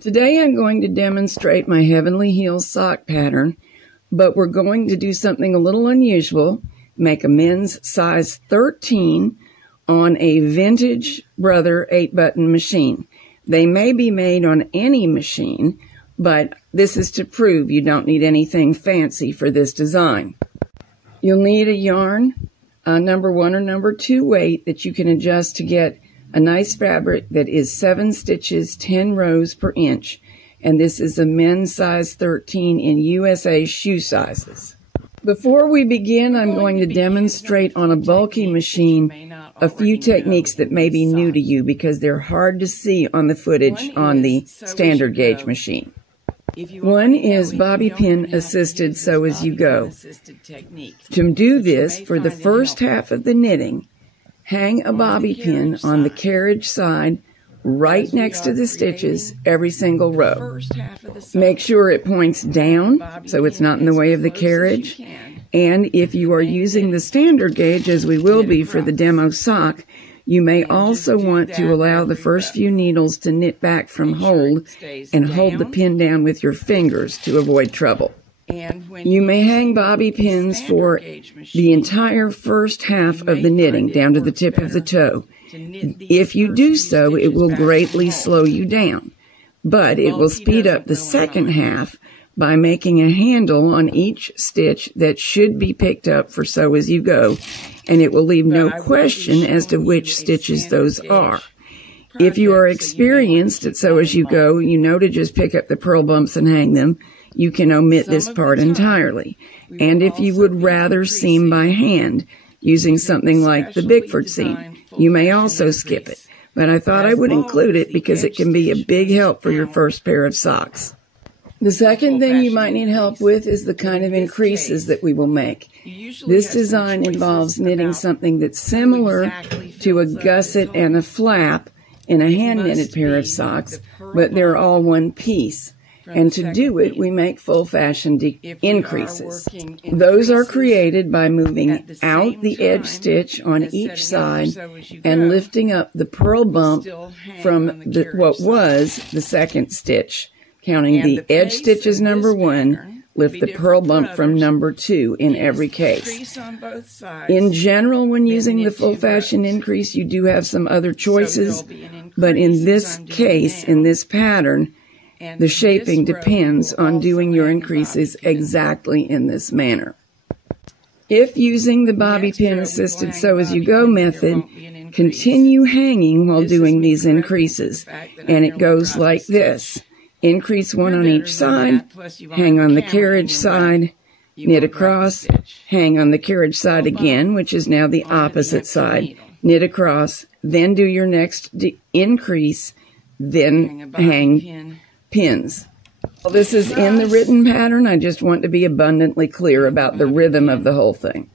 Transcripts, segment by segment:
Today I'm going to demonstrate my Heavenly Heels sock pattern, but we're going to do something a little unusual, make a men's size 13 on a vintage Brother 8-button machine. They may be made on any machine, but this is to prove you don't need anything fancy for this design. You'll need a yarn, number 1 or number 2 weight that you can adjust to get a nice fabric that is 7 stitches, 10 rows per inch. And this is a men's size 13 in USA shoe sizes. Before we begin, I'm going to demonstrate on a bulky machine a few techniques that may be new to you because they're hard to see on the footage on the standard gauge machine. One is bobby pin assisted sew as you go. To do this, for the first half of the knitting, hang a bobby pin on the carriage side right next to the stitches every single row. Make sure it points down so it's not in the way of the carriage. And if you are using the standard gauge, as we will be for the demo sock, you may also want to allow the first few needles to knit back from hold and hold the pin down with your fingers to avoid trouble. You may hang bobby pins for the entire first half of the knitting down to the tip of the toe. If you do so, it will greatly slow you down, but it will speed up the second half by making a handle on each stitch that should be picked up for sew as you go, and it will leave no question as to which stitches those are. If you are experienced at sew as you go, you know to just pick up the purl bumps and hang them. You can omit this part entirely. And if you would rather seam by hand, using something like the Bickford seam, you may also skip it. But I thought I would include it because it can be a big help for your first pair of socks. The second thing you might need help with is the kind of increases that we will make. This design involves knitting something that's similar to a gusset and a flap in a hand-knitted pair of socks, but they're all one piece. And to do it, we make full-fashioned increases. Those are created by moving out the edge stitch on each side and lifting up the purl bump from what was the second stitch. Counting the edge stitch as number 1, lift the purl bump from number 2 in every case. In general, when using the full-fashion increase, you do have some other choices, but in this case, in this pattern, the shaping depends on doing your increases exactly in this manner. If using the bobby pin assisted sew as you go method, continue hanging while doing these increases, and it goes like this. Increase 1 on each side, hang on the carriage side, knit across, hang on the carriage side again, which is now the opposite side, knit across, then do your next increase, then hang pins. Well, this is in the written pattern. I just want to be abundantly clear about the rhythm of the whole thing.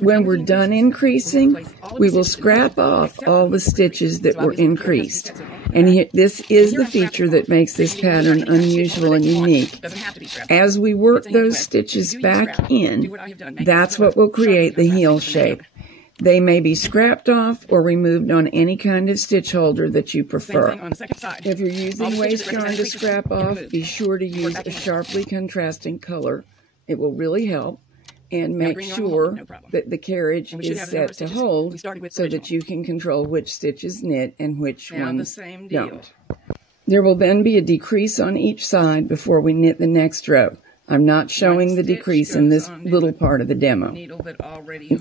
When we're done increasing, we will scrap off all the stitches that were increased. And this is the feature that makes this pattern unusual and unique. As we work those stitches back in, that's what will create the heel shape. They may be scrapped off or removed on any kind of stitch holder that you prefer. If you're using waste yarn to scrap off, be sure to use a sharply contrasting color. It will really help. And make sure that the carriage is set to hold so that you can control which stitches knit and which ones don't. There will then be a decrease on each side before we knit the next row. I'm not showing the decrease in this little part of the demo.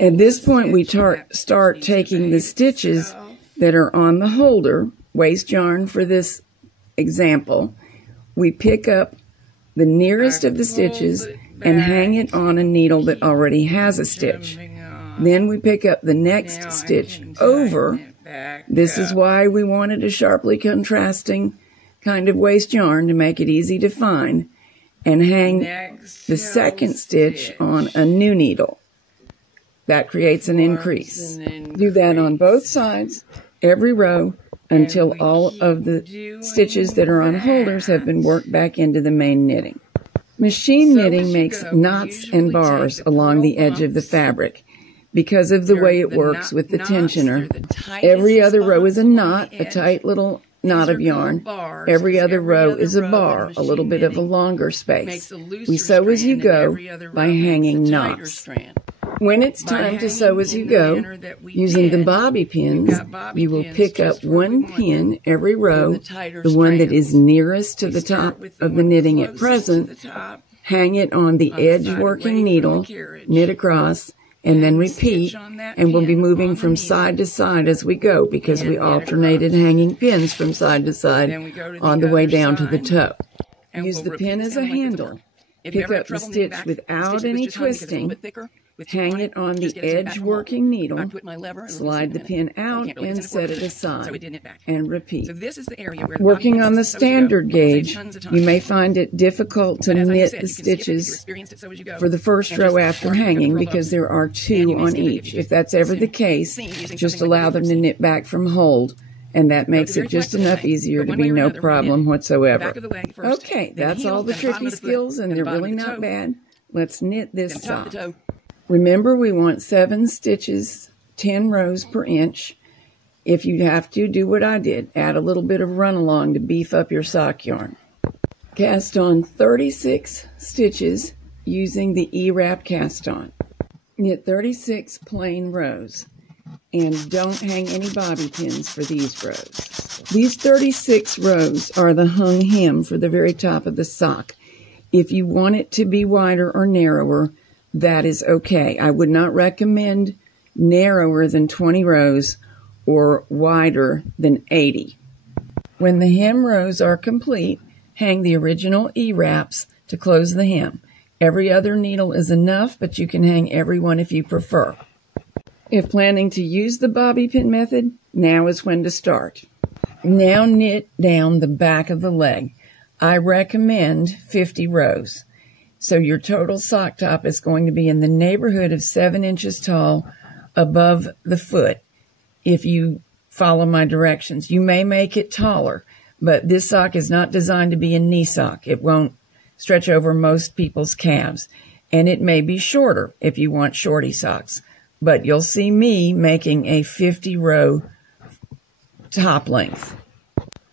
At this point, we start taking the stitches that are on the holder, waste yarn for this example. We pick up the nearest of the stitches and hang it on a needle that already has a stitch. Then we pick up the next stitch over. This is why we wanted a sharply contrasting kind of waste yarn to make it easy to find, and hang the second stitch on a new needle. That creates an increase. Do that on both sides, every row, until all of the stitches that are on holders have been worked back into the main knitting. Machine knitting makes knots and bars along the edge of the fabric because of the way it works with the tensioner. Every other row is a knot, a tight little knot of yarn. Every other row is a bar, a little bit of a longer space. We sew as you go by hanging knots. When it's time to sew as you go, using the bobby pins, you will pick up one pin every row, the one that is nearest to the top of the knitting at present, hang it on the edge working needle, knit across, and then repeat, and we'll be moving from side to side as we go because we alternated hanging pins from side to side on the way down to the toe. Use the pin as a handle. Pick up the stitch without any twisting. Hang it on the edge working needle, slide the pin out and set it aside, and repeat. Working on the standard gauge, you may find it difficult to knit the stitches for the first row after hanging because there are 2 on each. If that's ever the case, just allow them to knit back from hold, and that makes it just enough easier to be no problem whatsoever. Okay, that's all the tricky skills, and they're really not bad. Let's knit this sock. Remember, we want 7 stitches, 10 rows per inch. If you have to, do what I did. Add a little bit of run along to beef up your sock yarn. Cast on 36 stitches using the E-wrap cast on. Knit 36 plain rows. And don't hang any bobby pins for these rows. These 36 rows are the hung hem for the very top of the sock. If you want it to be wider or narrower, that is okay. I would not recommend narrower than 20 rows or wider than 80. When the hem rows are complete, hang the original E-wraps to close the hem. Every other needle is enough, but you can hang every one if you prefer. If planning to use the bobby pin method, now is when to start. Now knit down the back of the leg. I recommend 50 rows. So your total sock top is going to be in the neighborhood of 7 inches tall above the foot if you follow my directions. You may make it taller, but this sock is not designed to be a knee sock. It won't stretch over most people's calves. And it may be shorter if you want shorty socks. But you'll see me making a 50-row top length.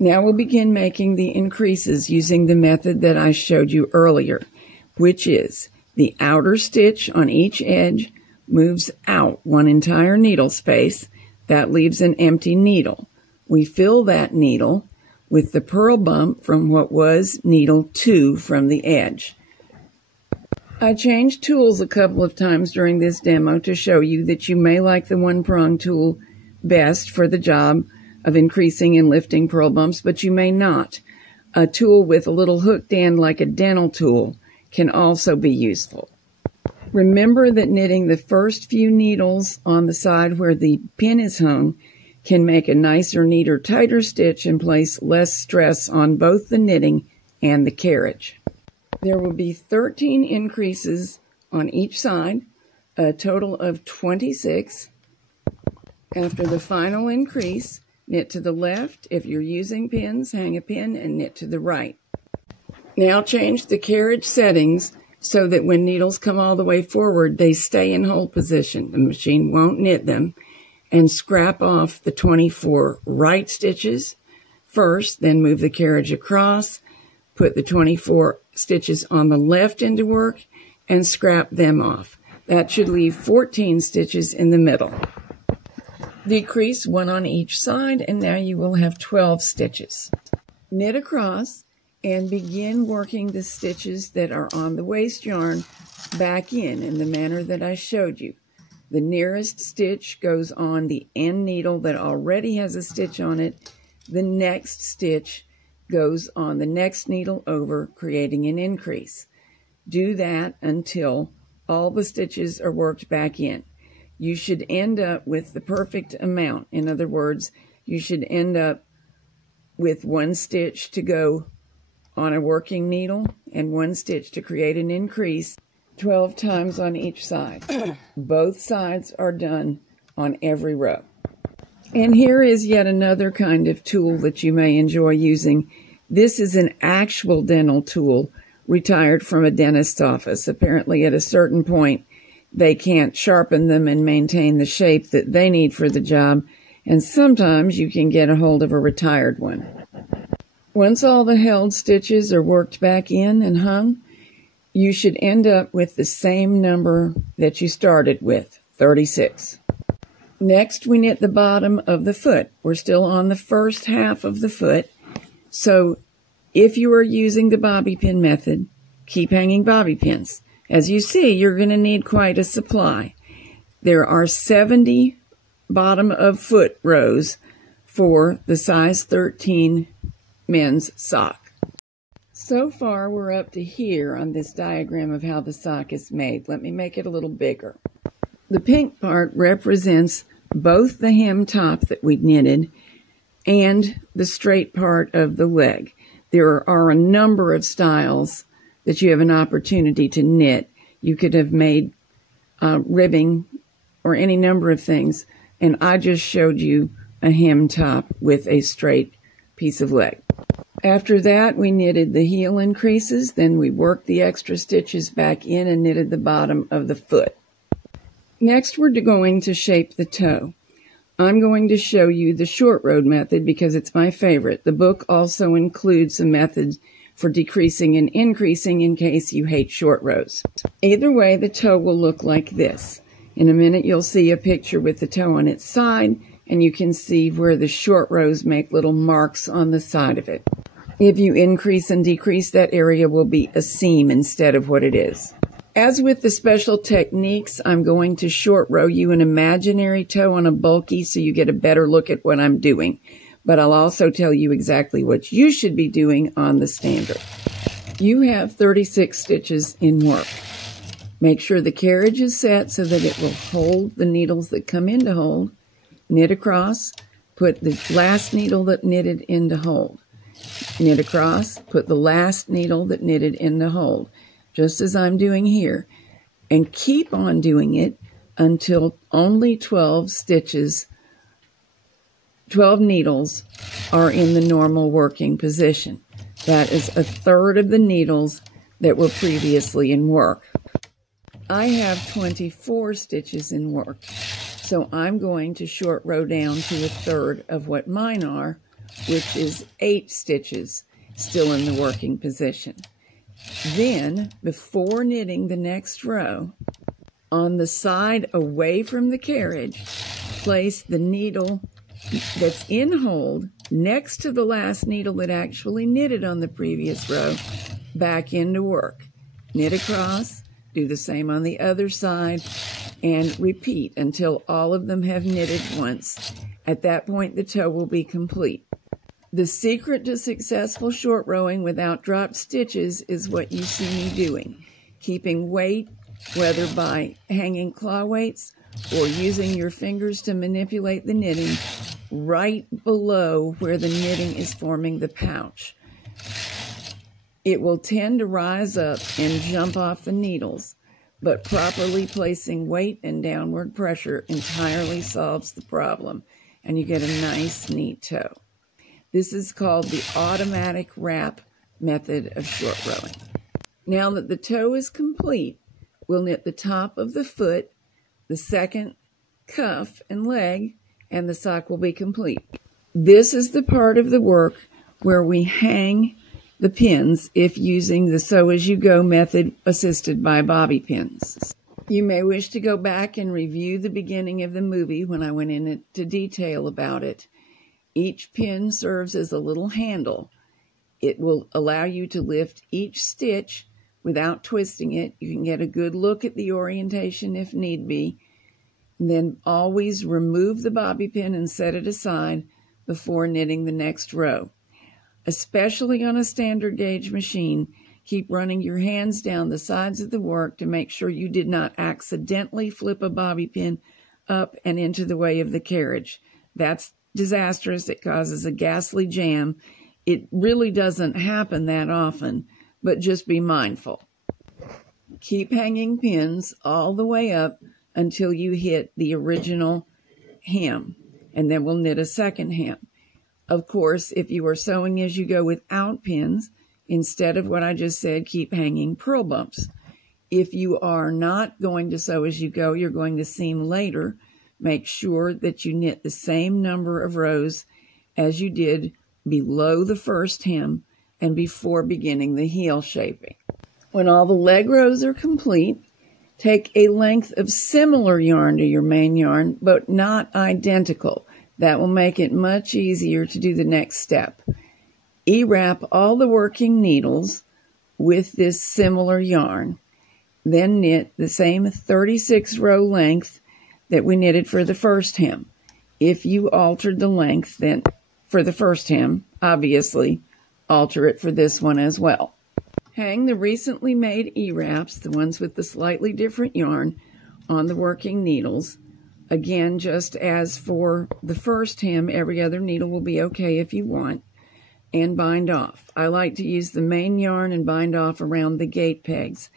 Now we'll begin making the increases using the method that I showed you earlier, which is the outer stitch on each edge moves out 1 entire needle space. That leaves an empty needle. We fill that needle with the purl bump from what was needle 2 from the edge. I changed tools a couple of times during this demo to show you that you may like the 1-prong tool best for the job of increasing and lifting purl bumps, but you may not. A tool with a little hooked end like a dental tool can also be useful. Remember that knitting the first few needles on the side where the pin is hung can make a nicer, neater, tighter stitch and place less stress on both the knitting and the carriage. There will be 13 increases on each side, a total of 26. After the final increase, knit to the left. If you're using pins, hang a pin and knit to the right. Now change the carriage settings so that when needles come all the way forward, they stay in hold position. The machine won't knit them. And scrap off the 24 right stitches first, then move the carriage across, put the 24 stitches on the left into work, and scrap them off. That should leave 14 stitches in the middle. Decrease 1 on each side, and now you will have 12 stitches. Knit across and begin working the stitches that are on the waste yarn back in the manner that I showed you. The nearest stitch goes on the end needle that already has a stitch on it. The next stitch goes on the next needle over, creating an increase. Do that until all the stitches are worked back in. You should end up with the perfect amount. In other words, you should end up with 1 stitch to go on a working needle and 1 stitch to create an increase 12 times on each side. Both sides are done on every row. And here is yet another kind of tool that you may enjoy using. This is an actual dental tool retired from a dentist's office. Apparently at a certain point, they can't sharpen them and maintain the shape that they need for the job, and sometimes you can get a hold of a retired one. Once all the held stitches are worked back in and hung, you should end up with the same number that you started with, 36. Next, we knit the bottom of the foot. We're still on the first half of the foot, so if you are using the bobby pin method, keep hanging bobby pins. As you see, you're going to need quite a supply. There are 70 bottom of foot rows for the size 13 men's sock. So far, we're up to here on this diagram of how the sock is made. Let me make it a little bigger. The pink part represents both the hem top that we knitted and the straight part of the leg. There are a number of styles that you have an opportunity to knit. You could have made ribbing or any number of things, and I just showed you a hem top with a straight piece of leg. After that, we knitted the heel increases, then we worked the extra stitches back in and knitted the bottom of the foot. Next, we're going to shape the toe. I'm going to show you the short road method because it's my favorite. The book also includes a method for decreasing and increasing in case you hate short rows. Either way, the toe will look like this. In a minute, you'll see a picture with the toe on its side, and you can see where the short rows make little marks on the side of it. If you increase and decrease, that area will be a seam instead of what it is. As with the special techniques, I'm going to short row you an imaginary toe on a bulky so you get a better look at what I'm doing. But I'll also tell you exactly what you should be doing on the standard. You have 36 stitches in work. Make sure the carriage is set so that it will hold the needles that come into hold. Knit across, put the last needle that knitted into hold. Knit across, put the last needle that knitted into hold, just as I'm doing here, and keep on doing it until only 12 needles are in the normal working position. That is a third of the needles that were previously in work. I have 24 stitches in work, so I'm going to short row down to a third of what mine are, which is 8 stitches still in the working position. Then, before knitting the next row, on the side away from the carriage, place the needle that's in hold next to the last needle that actually knitted on the previous row back into work. Knit across, do the same on the other side, and repeat until all of them have knitted once. At that point, the toe will be complete. The secret to successful short rowing without dropped stitches is what you see me doing. Keeping weight, whether by hanging claw weights or using your fingers to manipulate the knitting, right below where the knitting is forming the pouch. It will tend to rise up and jump off the needles, but properly placing weight and downward pressure entirely solves the problem, and you get a nice, neat toe. This is called the automatic wrap method of short rowing. Now that the toe is complete, we'll knit the top of the foot, the second cuff and leg, and the sock will be complete. This is the part of the work where we hang the pins if using the sew-as-you-go method assisted by bobby pins. You may wish to go back and review the beginning of the movie when I went into detail about it. Each pin serves as a little handle. It will allow you to lift each stitch without twisting it. You can get a good look at the orientation if need be. And then always remove the bobby pin and set it aside before knitting the next row. Especially on a standard gauge machine, keep running your hands down the sides of the work to make sure you did not accidentally flip a bobby pin up and into the way of the carriage. That's disastrous. It causes a ghastly jam. It really doesn't happen that often, but just be mindful. Keep hanging pins all the way up until you hit the original hem, and then we'll knit a second hem. Of course, if you are sewing as you go without pins, instead of what I just said, keep hanging purl bumps. If you are not going to sew as you go, you're going to seam later, make sure that you knit the same number of rows as you did below the first hem and before beginning the heel shaping. When all the leg rows are complete, take a length of similar yarn to your main yarn, but not identical. That will make it much easier to do the next step. E-wrap all the working needles with this similar yarn. Then knit the same 36 row length that we knitted for the first hem. If you altered the length then for the first hem, obviously alter it for this one as well. Hang the recently made E-wraps, the ones with the slightly different yarn, on the working needles. Again, just as for the first hem, every other needle will be okay if you want. And bind off. I like to use the main yarn and bind off around the gate pegs.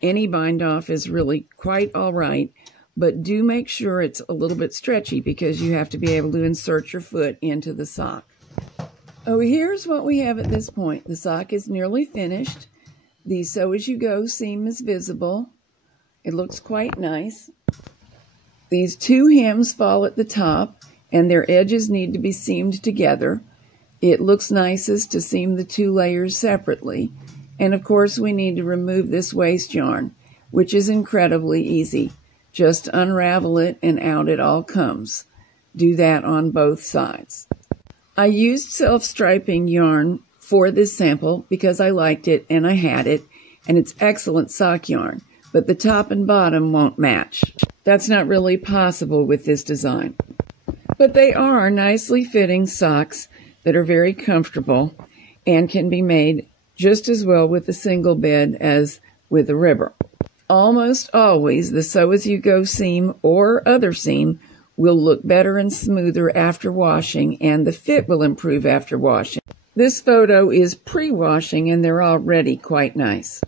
Any bind off is really quite all right, but do make sure it's a little bit stretchy because you have to be able to insert your foot into the sock. Oh, here's what we have at this point. The sock is nearly finished. The sew as you go seam is visible. It looks quite nice. These two hems fall at the top and their edges need to be seamed together. It looks nicest to seam the two layers separately. And of course we need to remove this waste yarn, which is incredibly easy. Just unravel it and out it all comes. Do that on both sides. I used self-striping yarn for this sample because I liked it and I had it, and it's excellent sock yarn, but the top and bottom won't match. That's not really possible with this design. But they are nicely fitting socks that are very comfortable and can be made just as well with a single bed as with a ribber. Almost always the sew-as-you-go seam or other seam will look better and smoother after washing, and the fit will improve after washing. This photo is pre-washing and they're already quite nice.